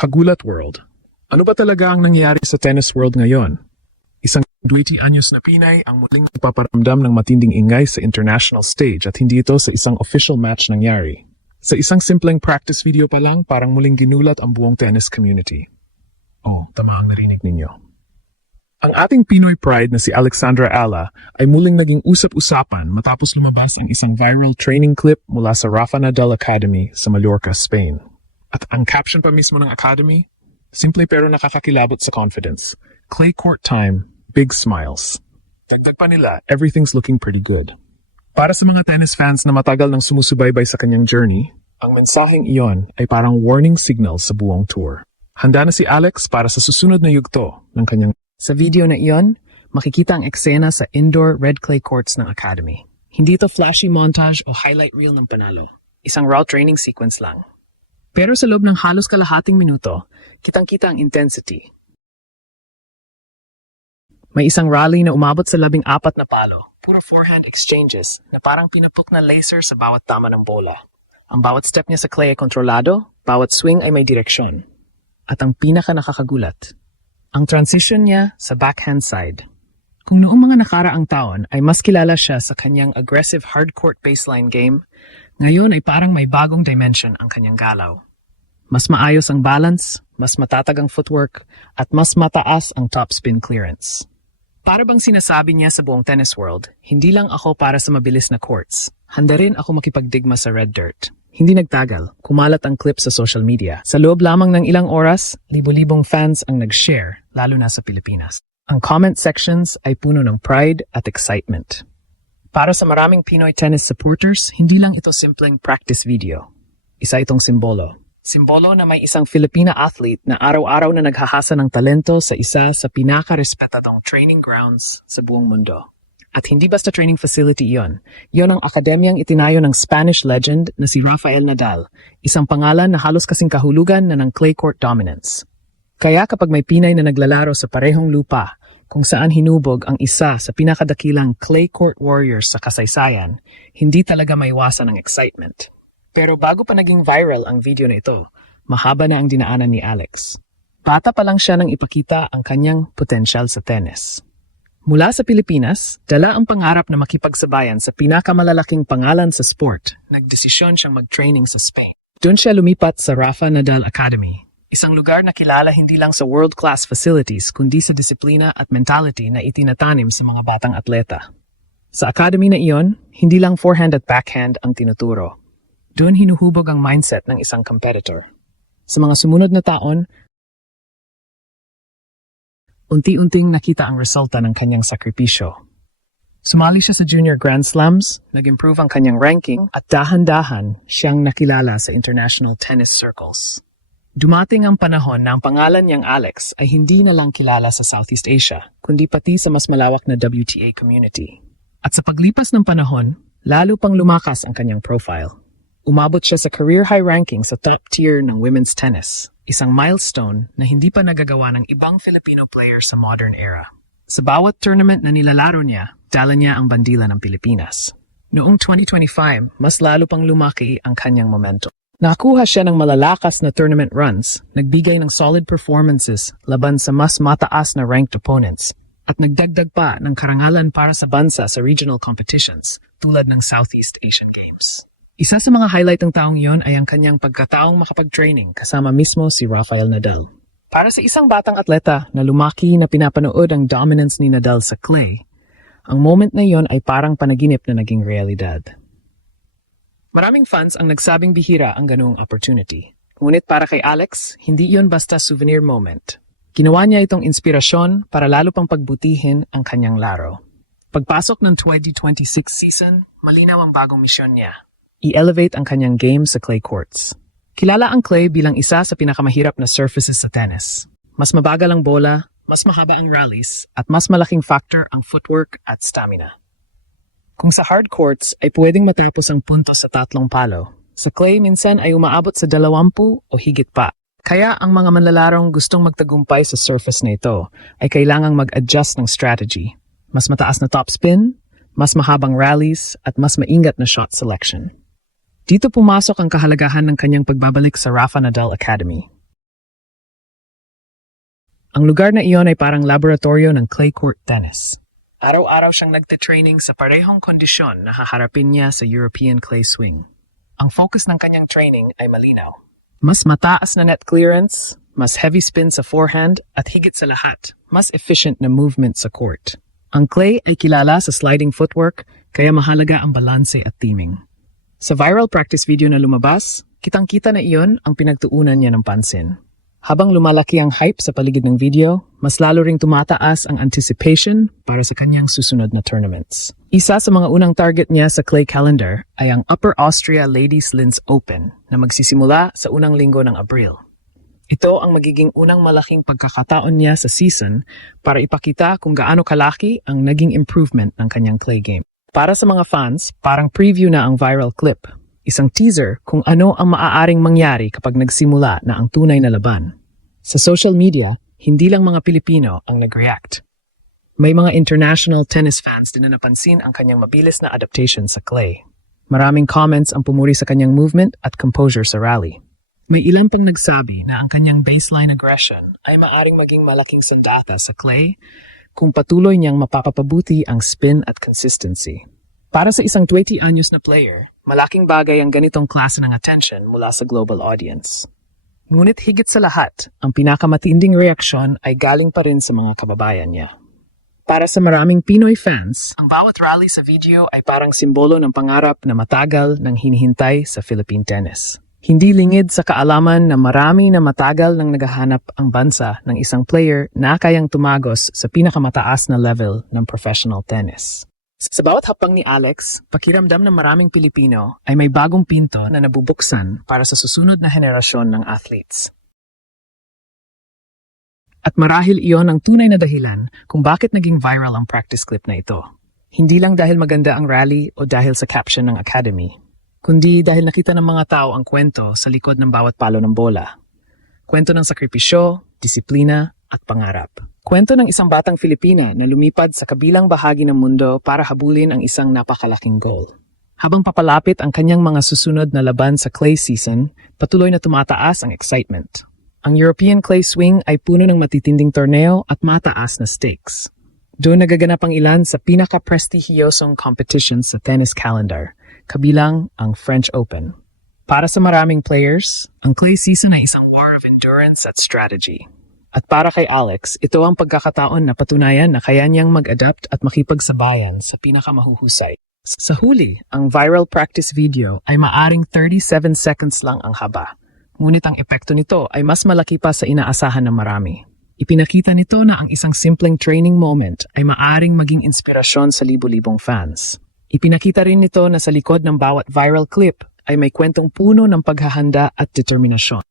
Kagulat World. Ano ba talaga ang nangyayari sa tennis world ngayon? Isang 20 anyos na Pinay ang muling nagpaparamdam ng matinding ingay sa international stage at hindi ito sa isang official match nangyari. Sa isang simpleng practice video pa lang, parang muling ginulat ang buong tennis community. Oh, tama ang narinig ninyo. Ang ating Pinoy pride na si Alexandra Ala ay muling naging usap-usapan matapos lumabas ang isang viral training clip mula sa Rafa Nadal Academy sa Mallorca, Spain. At ang caption pa mismo ng academy, simple pero nakakakilabot sa confidence. Clay court time, big smiles. Dagdag pa nila, everything's looking pretty good. Para sa mga tennis fans na matagal nang sumusubaybay sa kanyang journey, ang mensaheng iyon ay parang warning signal sa buong tour. Handa na si Alex para sa susunod na yugto ng kanyang... Sa video na iyon, makikita ang eksena sa indoor red clay courts ng academy. Hindi ito flashy montage o highlight reel ng panalo. Isang raw training sequence lang. Pero sa loob ng halos kalahating minuto, kitang-kita ang intensity. May isang rally na umabot sa 14 na palo, puro forehand exchanges na parang pinapuk na laser sa bawat tama ng bola. Ang bawat step niya sa clay ay kontrolado, bawat swing ay may direksyon. At ang pinaka nakakagulat, ang transition niya sa backhand side. Kung noong mga nakaraang taon ay mas kilala siya sa kanyang aggressive hard-court baseline game, ngayon ay parang may bagong dimension ang kanyang galaw. Mas maayos ang balance, mas matatag ang footwork, at mas mataas ang topspin clearance. Para bang sinasabi niya sa buong tennis world, hindi lang ako para sa mabilis na courts. Handa rin ako makipagdigma sa red dirt. Hindi nagtagal, kumalat ang clip sa social media. Sa loob lamang ng ilang oras, libo-libong fans ang nag-share, lalo na sa Pilipinas. Ang comment sections ay puno ng pride at excitement. Para sa maraming Pinoy tennis supporters, hindi lang ito simpleng practice video. Isa itong simbolo. Simbolo na may isang Filipina athlete na araw-araw na naghahasa ng talento sa isa sa pinaka-respetadong training grounds sa buong mundo. At hindi basta training facility iyon. Iyon ang akademyang itinayo ng Spanish legend na si Rafael Nadal, isang pangalan na halos kasing kahulugan na ng clay court dominance. Kaya kapag may Pinay na naglalaro sa parehong lupa, kung saan hinubog ang isa sa pinakadakilang clay court warriors sa kasaysayan, hindi talaga maiwasan ang excitement. Pero bago pa naging viral ang video na ito, mahaba na ang dinaanan ni Alex. Bata pa lang siya nang ipakita ang kanyang potensyal sa tennis. Mula sa Pilipinas, dala ang pangarap na makipagsabayan sa pinakamalalaking pangalan sa sport. Nagdesisyon siyang mag-training sa Spain. Doon siya lumipat sa Rafa Nadal Academy, isang lugar na kilala hindi lang sa world-class facilities kundi sa disiplina at mentality na itinatanim sa mga batang atleta. Sa academy na iyon, hindi lang forehand at backhand ang tinuturo. Doon hinuhubog ang mindset ng isang competitor. Sa mga sumunod na taon, unti-unting nakita ang resulta ng kanyang sakripisyo. Sumali siya sa Junior Grand Slams, nag-improve ang kanyang ranking, at dahan-dahan siyang nakilala sa international tennis circles. Dumating ang panahon na ang pangalan niyang Alex ay hindi na lang kilala sa Southeast Asia, kundi pati sa mas malawak na WTA community. At sa paglipas ng panahon, lalo pang lumakas ang kanyang profile. Umabot siya sa career high ranking sa top tier ng women's tennis, isang milestone na hindi pa nagagawa ng ibang Filipino player sa modern era. Sa bawat tournament na nilalaro niya, dala niya ang bandila ng Pilipinas. Noong 2025, mas lalo pang lumaki ang kanyang momentum. Nakakuha siya ng malalakas na tournament runs, nagbigay ng solid performances laban sa mas mataas na ranked opponents, at nagdagdag pa ng karangalan para sa bansa sa regional competitions tulad ng Southeast Asian Games. Isa sa mga highlight ng taong iyon ay ang kanyang pagkataong makapag-training kasama mismo si Rafael Nadal. Para sa isang batang atleta na lumaki na pinapanood ang dominance ni Nadal sa clay, ang moment na iyon ay parang panaginip na naging realidad. Maraming fans ang nagsabing bihira ang ganoong opportunity. Ngunit para kay Alex, hindi iyon basta souvenir moment. Ginawa niya itong inspirasyon para lalo pang pagbutihin ang kanyang laro. Pagpasok ng 2026 season, malinaw ang bagong misyon niya. I-elevate ang kanyang game sa clay courts. Kilala ang clay bilang isa sa pinakamahirap na surfaces sa tennis. Mas mabagal ang bola, mas mahaba ang rallies, at mas malaking factor ang footwork at stamina. Kung sa hard courts ay pwedeng matapos ang puntos sa 3 palo, sa clay minsan ay umaabot sa 20 o higit pa. Kaya ang mga manlalarong gustong magtagumpay sa surface na ito ay kailangang mag-adjust ng strategy. Mas mataas na topspin, mas mahabang rallies, at mas maingat na shot selection. Dito pumasok ang kahalagahan ng kanyang pagbabalik sa Rafa Nadal Academy. Ang lugar na iyon ay parang laboratorio ng clay court tennis. Araw-araw siyang nagte-training sa parehong kondisyon na haharapin niya sa European clay swing. Ang focus ng kanyang training ay malinaw. Mas mataas na net clearance, mas heavy spin sa forehand, at higit sa lahat, mas efficient na movement sa court. Ang clay ay kilala sa sliding footwork, kaya mahalaga ang balanse at teaming. Sa viral practice video na lumabas, kitang-kita na iyon ang pinagtuunan niya ng pansin. Habang lumalaki ang hype sa paligid ng video, mas lalo ring tumataas ang anticipation para sa kanyang susunod na tournaments. Isa sa mga unang target niya sa clay calendar ay ang Upper Austria Ladies Linz Open na magsisimula sa unang linggo ng Abril. Ito ang magiging unang malaking pagkakataon niya sa season para ipakita kung gaano kalaki ang naging improvement ng kanyang clay game. Para sa mga fans, parang preview na ang viral clip. Isang teaser kung ano ang maaaring mangyari kapag nagsimula na ang tunay na laban. Sa social media, hindi lang mga Pilipino ang nag-react. May mga international tennis fans din na napansin ang kanyang mabilis na adaptation sa clay. Maraming comments ang pumuri sa kanyang movement at composure sa rally. May ilan pang nagsabi na ang kanyang baseline aggression ay maaring maging malaking sandata sa clay kung patuloy niyang mapapapabuti ang spin at consistency. Para sa isang 20 anyos na player, malaking bagay ang ganitong klase ng attention mula sa global audience. Ngunit higit sa lahat, ang pinakamatinding reaksyon ay galing pa rin sa mga kababayan niya. Para sa maraming Pinoy fans, ang bawat rally sa video ay parang simbolo ng pangarap na matagal ng hinihintay sa Philippine tennis. Hindi lingid sa kaalaman na marami na matagal nang naghahanap ang bansa ng isang player na kayang tumagos sa pinakamataas na level ng professional tennis. Sa bawat hapang ni Alex, pakiramdam ng maraming Pilipino ay may bagong pinto na nabubuksan para sa susunod na henerasyon ng athletes. At marahil iyon ang tunay na dahilan kung bakit naging viral ang practice clip na ito. Hindi lang dahil maganda ang rally o dahil sa caption ng Academy, kundi dahil nakita ng mga tao ang kwento sa likod ng bawat palo ng bola. Kwento ng sakripisyo, disiplina, at pangarap. Kwento ng isang batang Filipina na lumipad sa kabilang bahagi ng mundo para habulin ang isang napakalaking goal. Habang papalapit ang kanyang mga susunod na laban sa clay season, patuloy na tumataas ang excitement. Ang European clay swing ay puno ng matitinding torneo at mataas na stakes. Doon nagaganap ang ilan sa pinaka-prestihiyosong competitions sa tennis calendar, kabilang ang French Open. Para sa maraming players, ang clay season ay isang war of endurance at strategy. At para kay Alex, ito ang pagkakataon na patunayan na kaya niyang mag-adapt at makipagsabayan sa pinakamahuhusay. Sa huli, ang viral practice video ay maaring 37 seconds lang ang haba. Ngunit ang epekto nito ay mas malaki pa sa inaasahan ng marami. Ipinakita nito na ang isang simpleng training moment ay maaring maging inspirasyon sa libu-libong fans. Ipinakita rin nito na sa likod ng bawat viral clip ay may kwentong puno ng paghahanda at determinasyon.